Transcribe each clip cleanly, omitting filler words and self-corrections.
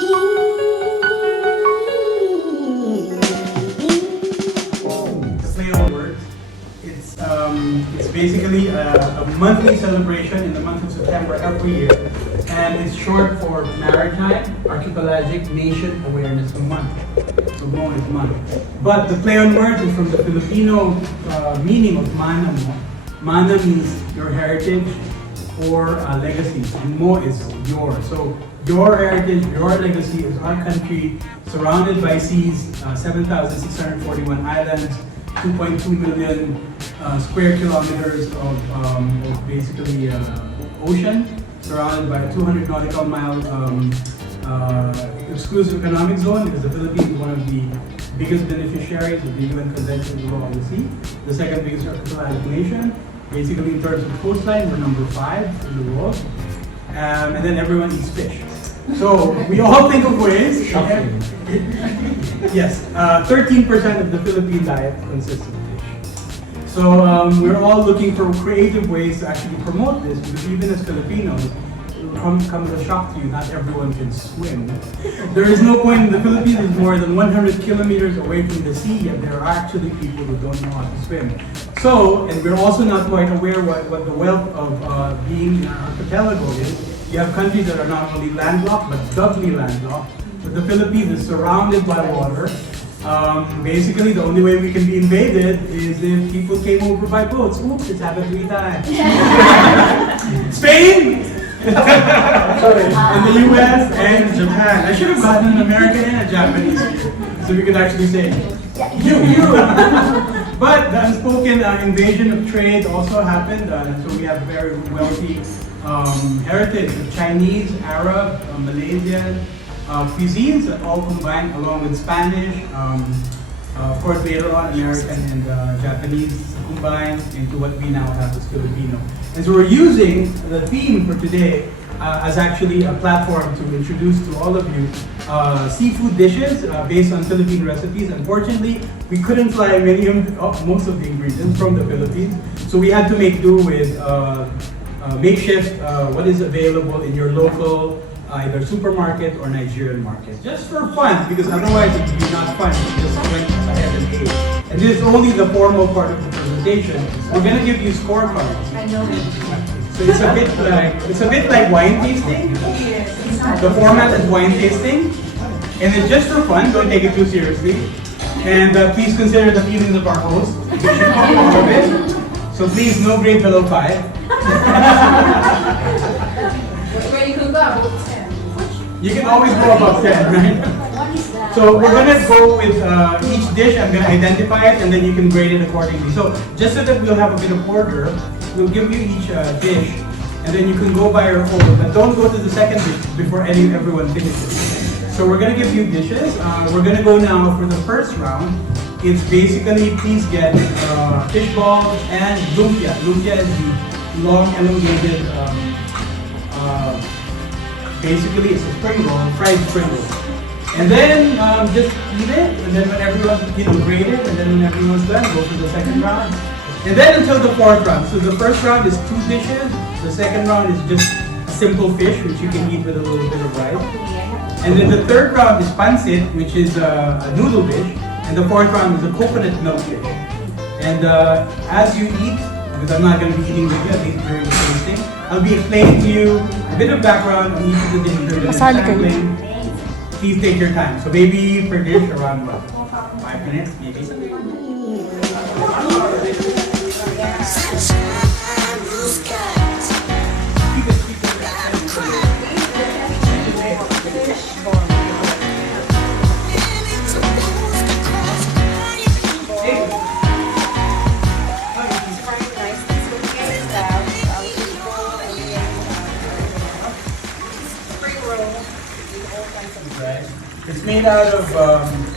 Play on words. It's basically a monthly celebration in the month of September every year, and it's short for Maritime, Archipelagic Nation Awareness Month. So MO is month. But the play on words is from the Filipino meaning of MANAMo. Mana means your heritage or legacy, and Mo is your. So your heritage, your legacy is our country surrounded by seas, 7,641 islands, 2.2 million square kilometers of basically ocean, surrounded by a 200 nautical mile exclusive economic zone, because the Philippines is one of the biggest beneficiaries of the UN Convention on the Law of the Sea, the second biggest archipelagic nation. Basically, in terms of coastline, we're number 5 in the world, and then everyone eats fish. So we all think of ways. Yes, 13% of the Philippine diet consists of fish. So we're all looking for creative ways to actually promote this, because even as Filipinos, it will come as a shock to you, not everyone can swim. There is no point in the Philippines is more than 100 kilometers away from the sea, and there are actually people who don't know how to swim. So, and we're also not quite aware what the wealth of being an archipelago is. You have countries that are not only landlocked, but doubly landlocked. But the Philippines is surrounded by water. Basically, the only way we can be invaded is if people came over by boats. Oops, it's happened 3 times. Spain! And the US and Japan. I should have gotten an American and a Japanese here, so we could actually say, you. But the unspoken invasion of trade also happened, so we have very wealthy heritage of Chinese, Arab, Malaysian cuisines that all combined along with Spanish. Of course, later on, American and Japanese combined into what we now have as Filipino. And so we're using the theme for today as actually a platform to introduce to all of you seafood dishes based on Philippine recipes. Unfortunately, we couldn't fly most of the ingredients from the Philippines, so we had to make do with makeshift what is available in your local either supermarket or Nigerian market, just for fun, because otherwise it would be not fun. You just went ahead and ate. And this is only the formal part of the presentation. We're gonna give you scorecards. I know it. So it's a bit like wine tasting. The format is wine tasting, and it's just for fun. Don't take it too seriously. And please consider the feelings of our host. We should come out of it. So please, no grade below 5. Where you can go? You can always go above 10, right? What is that? So we're gonna go with each dish. I'm gonna identify it, and then you can grade it accordingly. So just so that we'll have a bit of order, we'll give you each dish, and then you can go by your order. But don't go to the second dish before everyone finishes. So we're gonna give you dishes. We're gonna go now for the first round. It's basically, please get fish balls and lumpia. Lumpia is the long elongated. Basically, it's a spring roll, fried spring roll. And then just eat it, and then when everyone's grade it, and then when everyone's done, go to the second round. And then until the 4th round. So the first round is 2 dishes, the second round is just a simple fish, which you can eat with a little bit of rice. And then the 3rd round is pancit, which is a noodle dish, and the 4th round is a coconut milk dish. And as you eat, because I'm not going to be eating with you, at least during the tasting, I'll be explaining to you a bit of background on each of the dishes. Sampling. Please take your time. So maybe per dish around what? 5 minutes, maybe. It's made out of,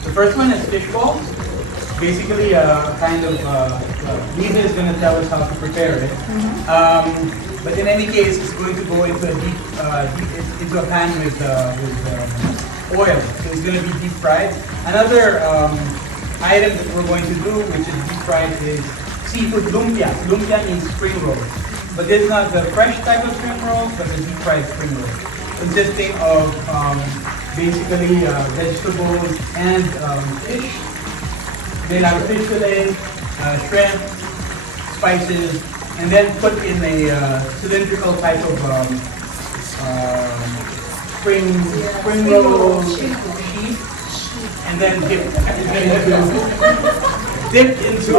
the first one is fish balls. Basically, kind of, Lisa is going to tell us how to prepare it. But in any case, it's going to go into a into a pan with oil. So it's going to be deep fried. Another item that we're going to do, which is deep fried, is seafood lumpia. Lumpia means spring roll. But this is not the fresh type of spring roll, but the deep fried spring roll, consisting of basically vegetables and fish. They'll have fish fillet, shrimp, spices, and then put in a cylindrical type of spring roll sheet, and then dip into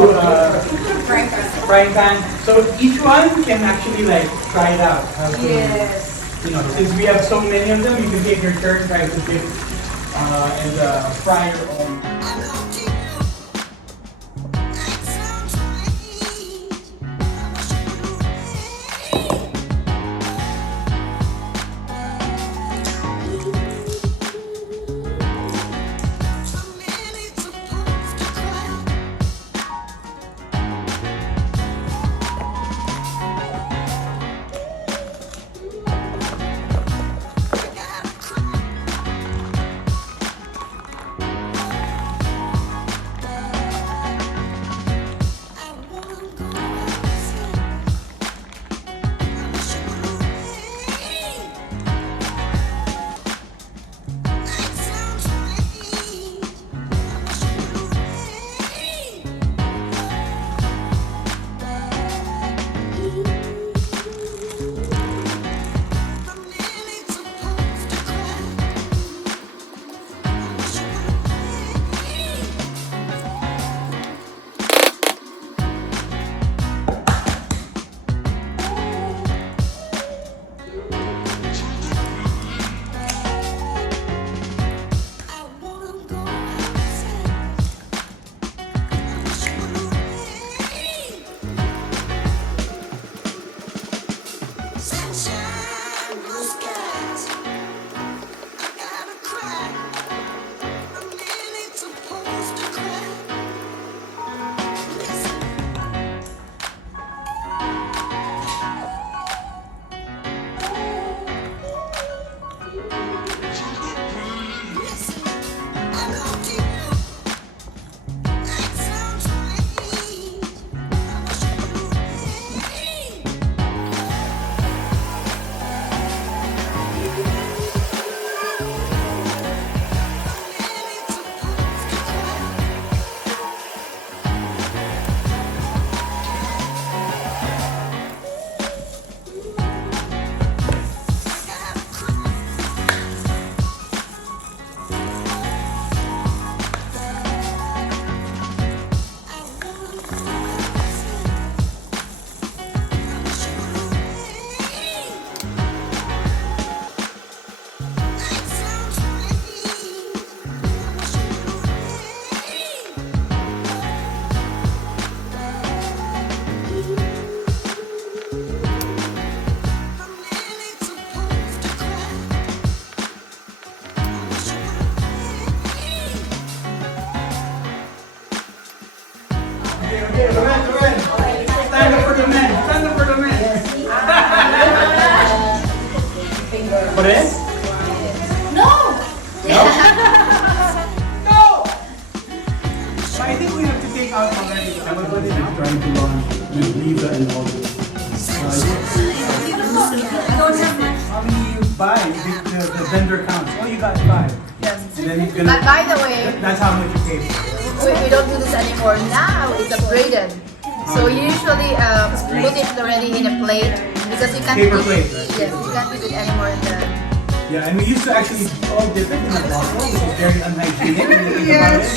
frying pan. So each one can actually like try it out. Yes. You know, since we have so many of them, you can take your turn, try to dip and fry your own. Okay, Loren. Stand up for the men. Stand up for the men. What is? No! No? No! I think we have to take out already. Everybody is trying to launch with Lisa and all this. I don't have much. How many you buy? The vendor counts. Oh, you got 5. Yes. And then he's But gonna. by the way, That's how much you pay for. we don't do this anymore. Now it's upgraded. So you usually put it already in a plate because you can't Paper eat plate, it. right? Yes, you can't eat it anymore in the. Yeah, and we used to actually all dip it in a bottle, which is very unhygienic when you think about it.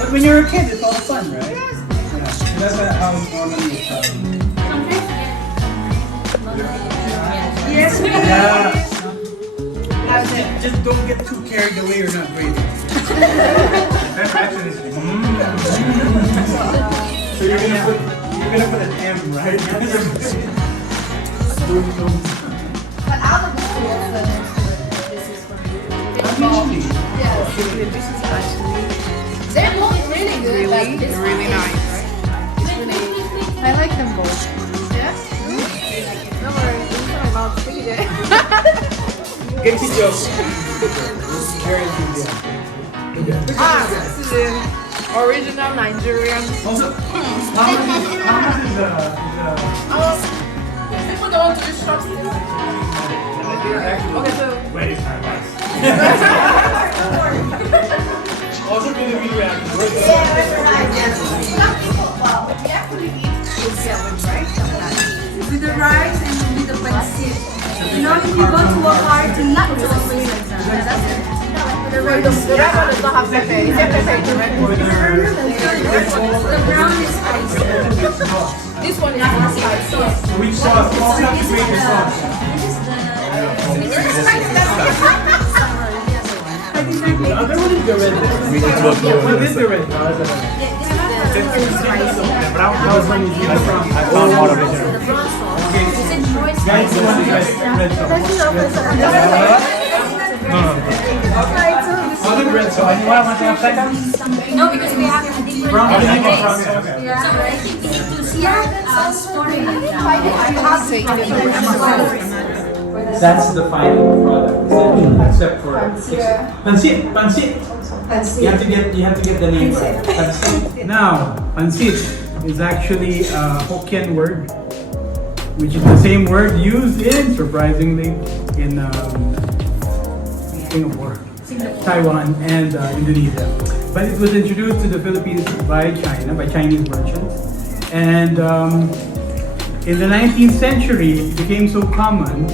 But when you're a kid, it's all fun, right? Yes. Yeah. So that's how it normally is done. Yes, we Yeah. Just don't get too carried away or not breathing. That action is. So you're gonna put an M, right? But out of the school, the this is for you. Yes. This is actually They're both really good. Like this one really is- nice, right? It's really, I like them both. Yeah. Don't worry, this is my mouth. Take it. Get your joke. Very enthusiastic. This is the original Nigerian. Also, how much is People don't want to use chopsticks. Okay, so Wait, it's not know, if you want to work hard to not do always like that. The red one does not have pepe. Is there pepe in the red one? The brown is spicy. This one is not spicy. Which sauce? What's your favorite sauce? The other one is the red. What is the red? The brown house one is the brown. I found more original. Okay. Guys, you want the red sauce? Other red sauce. You want to have second? No, because we have a different Brown taste. sauce. So I think we need to see story like that. That's the final product, essentially, except for pancit. Pancit. You have to get the name right. Pancit. Now, pancit is actually a Hokkien word, which is the same word used surprisingly, in Singapore, Taiwan, and Indonesia. But it was introduced to the Philippines by Chinese merchants, and in the 19th century, it became so common.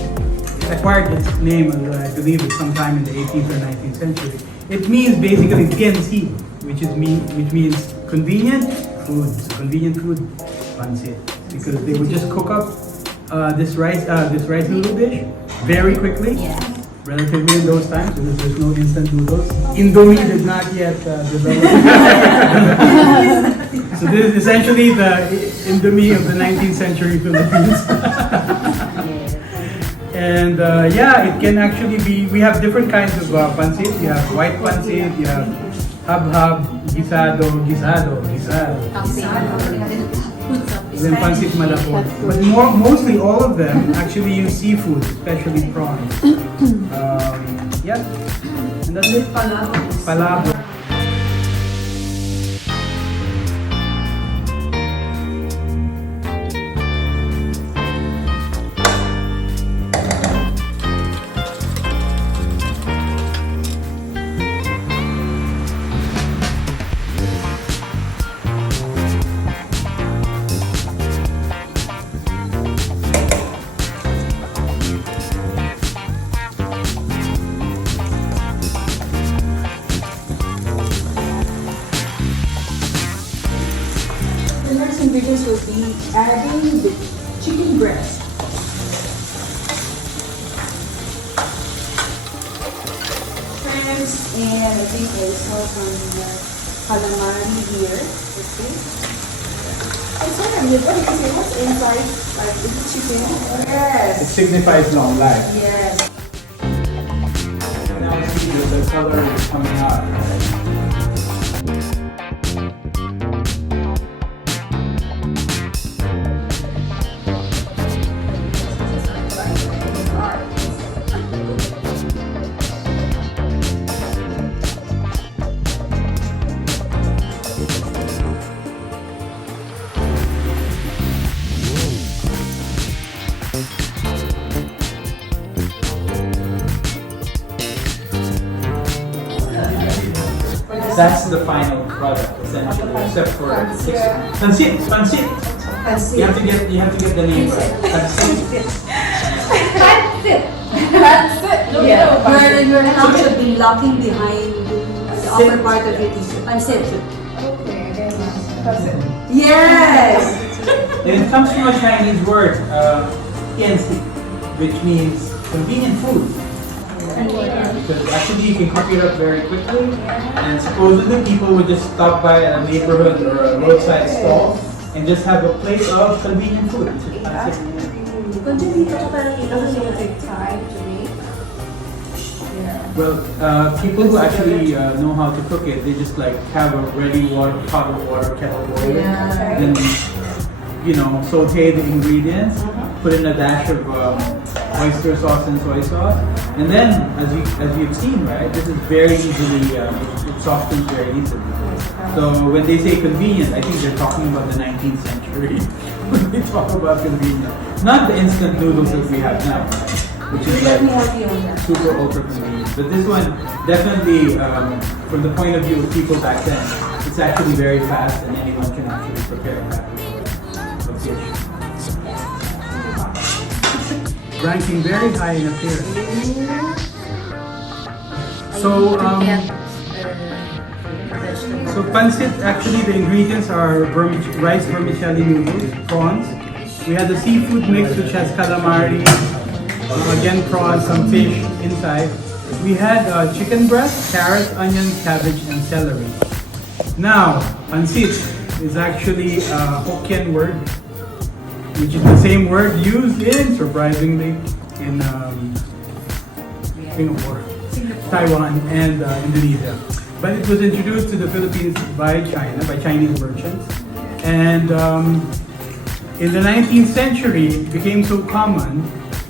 It acquired its name, I believe, sometime in the 18th or 19th century. It means basically tianxi, which means convenient food. So convenient food, pancit, because they would just cook up this rice noodle dish very quickly, relatively in those times. So there's no instant noodles. Indomie did not yet develop. So this is essentially the Indomie of the 19th century Philippines. And it can actually be, we have different kinds of pancit. You have white pancit, you have hab-hab, gisado. Then pancit malapot. But mostly all of them actually use seafood, especially prawns. And that's it. Palabok. The next ingredients will be adding the chicken breast. Friends, and I think I saw some calamari here. Let's see. It's kind of good. What is it? What's inside? Like, is it chicken? Yes. It signifies long life. Yes. Now see the color is coming out. That's the final product, essentially, except for pancit. You have to get the name right. Pancit. Your hand should be locking behind the upper part of your teeth. Pancit. Yes! And it comes from a Chinese word, tianxi, which means convenient food. Because actually you can cook it up very quickly, and supposedly people would just stop by a neighborhood or a roadside stall and just have a plate of convenient food. That's it. Well, people who actually know how to cook it, they just like have a ready pot of water, kettle boil, then saute the ingredients, put in a dash of oyster sauce and soy sauce, and then as you've seen, right, this is very easily it softens very easily. So when they say convenient, I think they're talking about the 19th century when they talk about convenient, not the instant noodles that we have now, which is like super ultra convenient. But this one definitely, from the point of view of people back then, it's actually very fast and anyone can actually prepare that dish. ranking very high in appearance. So, so pancit, actually the ingredients are rice vermicelli noodles, prawns. We had the seafood mix which has calamari, again prawns, some fish inside. We had chicken breast, carrots, onion, cabbage, and celery. Now, pancit is actually a Hokkien word, which is the same word used in, surprisingly, in Singapore, Taiwan, and Indonesia. But it was introduced to the Philippines by China, by Chinese merchants. And in the 19th century, it became so common,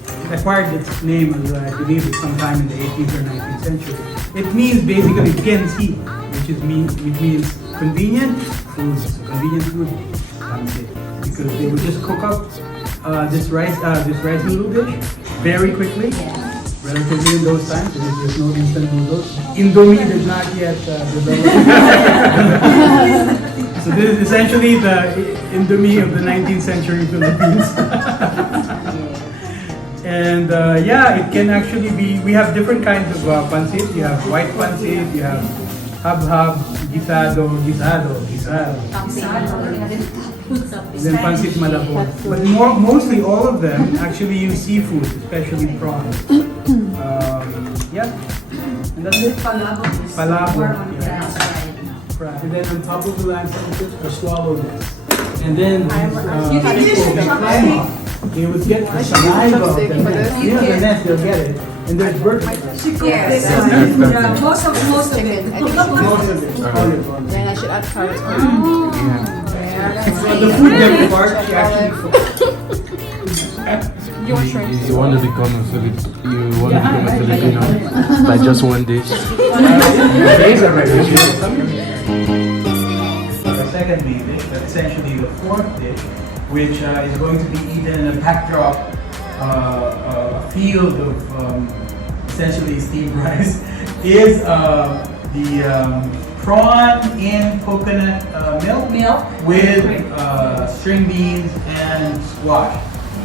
it acquired its name, I believe, sometime in the 18th or 19th century. It means basically Gensi, which means convenient food, convenient food, because they would just cook up this rice noodle dish very quickly, relatively in those times. There's no instant noodles. Indomie did not yet develop. So this is essentially the Indomie of the 19th century Philippines. And yeah, it can actually be, we have different kinds of pancit. You have white pancit, you have hab-hab, guisado. And then pancit malabon. But mostly all of them actually use seafood, especially prawns. Yeah. And that's it. Palabo. Yeah. And then on top of the lamb sandwiches are swallow this. And then they would get the saliva of the nest. You know the nest, they'll get it. And there's bird. Yes. Most of it. Most of it. Then I should add carrots. So the food that part actually. You want to become a Filipino by just one dish. Days are ready. The second main dish, but essentially the fourth dish, which is going to be eaten in a backdrop, a field of essentially steamed rice, is the prawn in coconut milk with string beans and squash.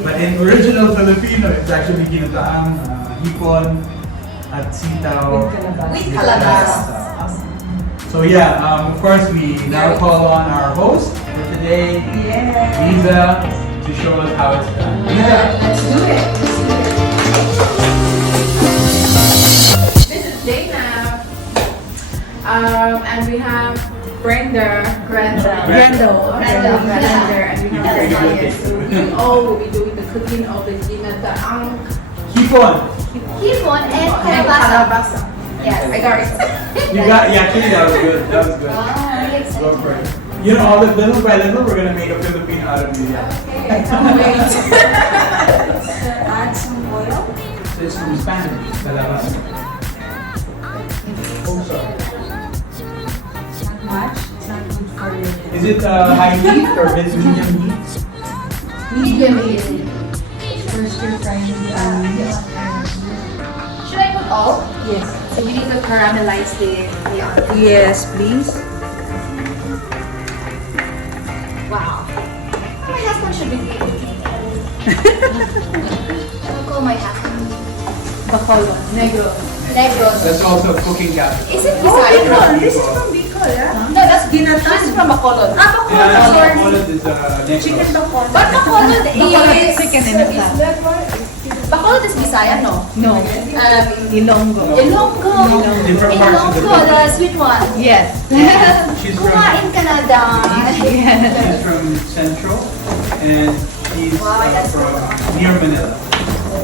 But in original Filipino, it's actually Ginataang, hipon, at sitaw. With calabas. So yeah, of course we now call on our host for today, Lisa, to show us how it's done. Lisa. Let's do it. This is Dana. And we have Brenda. And we have Ryan. So we all will be doing the cooking of the Ginataang. Hipon. Hipon and calabasa. Yes, I got it. You got, yeah, actually that was good. That was good. Go for it. You know, all the little by little, we're gonna make a Filipino out of you. Okay, I can't wait. Add some oil. So it's from Spanish. Calabasa. Oh, sorry. Not much. It's not good for you. Is it high heat or medium heat? Medium heat. First you're frying the onions. Should I put all? Yes. So we need to caramelize the onion. Yes, please. Wow. My husband should be I'll call my husband Bacolod. Negros. That's also cooking capital. Is it Oh, Bisaya? Bicol. This is from Bicol, ah? No, that's Ginataang. This is from Bacolod. Bacolod, sorry. Bacolod is Chicken Negros. Bacolod. But Bacolod is chicken in is that what? Bacolod is Bisaya, no? No. Ilonggo. Ilonggo. Different parts of the Ilonggo, the sweet one. Yes. She's from, Kumain ka na daw. she's from Central and she's Wow, that's from near Manila.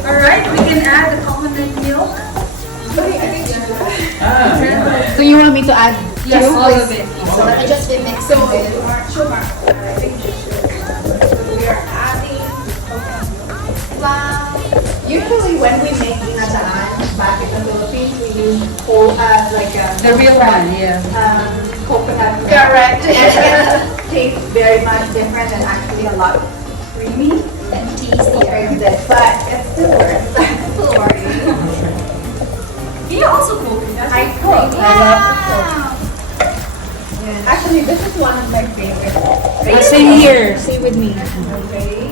Alright, we can add the coconut milk. Ah, yeah. So you want me to add Yes, two? all of it. So let me just be mixing it. I think you should. We are adding Wow. usually when we make Ginataang back in the Philippines, we use The real one, yeah. coconut milk. Correct. And it tastes very much different and actually a lot creamy And compared tastier. to this, but it still works. Can you also cook? I cook. Wow. Actually, this is one of my favorites. Really? Same here. Stay with me. Okay.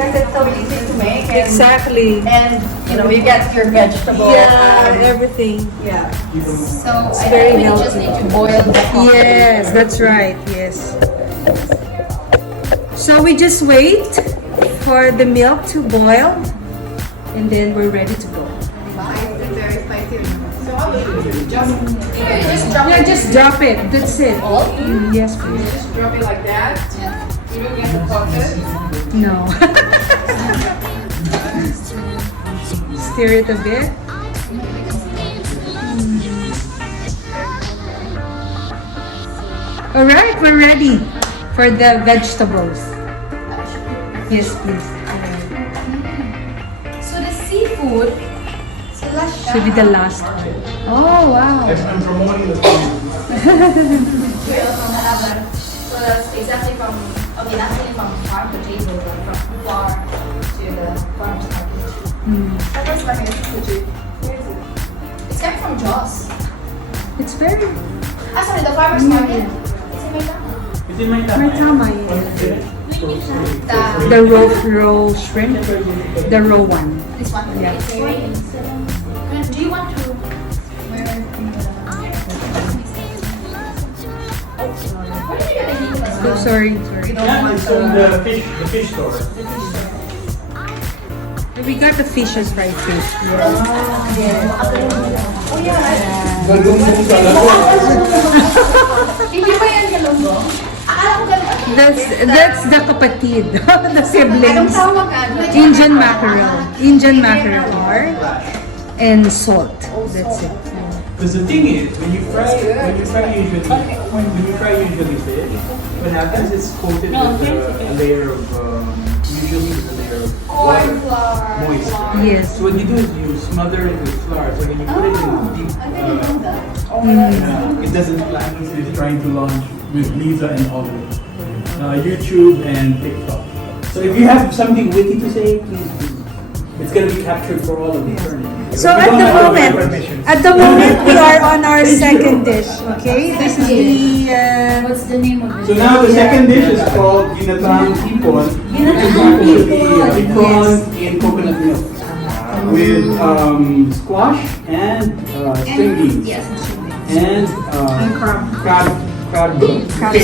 because it's so easy to make. And, Exactly. and you know, you get your vegetable. Yeah, everything. Yeah. So I very think we just healthy. need to boil the coffee. Yes, that's right. Yes. So we just wait for the milk to boil, and then we're ready to go. Very spicy. So how do you just Yeah, just drop it. That's it. All? Yes, please. just drop it like that? Yeah. You don't get the process. No. Stir it a bit. All right, we're ready for the vegetables. Yes, please. So the seafood, sila siya. Should be the last one. Oh, wow. I'm promoting the food. Grill from Halaban. So that's exactly from, okay, not really from farm to table, but from farm to the farmer's market. Farmer's market is legit. It's coming from Jaws. It's very Sorry, the farmer's market. It's in Maritime. It's in my time. Maritime, The, the raw shrimp, the raw one. this one. Yeah. It's very, do you want to wear Where did you get the heat as Oh, well? sorry. Yeah, it's in the fish store. We got the fishes fried fish. Galunggong talaga. Hindi ba yan galunggong? Akala ko galunggong. That's the kapatid, the Anong siblings. tawag ano? Indian mackerel and salt. That's it. Because the thing is, when you fry usually fish, what happens is coated with a layer of usually with a layer of water, Corn flour. moist. Yes. So what you do is you smother it with flour. So when you put it in deep, it doesn't flatten. So it's trying to launch with Lisa and Oliver, YouTube and TikTok. So if you have something witty to say, please do. It's gonna be captured for all of you. So at the moment we are on our second dish. Okay, this is the. What's the name of it? So now the second dish is called Ginataang Ipon. Ginataang Ipon in coconut milk with squash and string beans Yes. and crab Fake crab.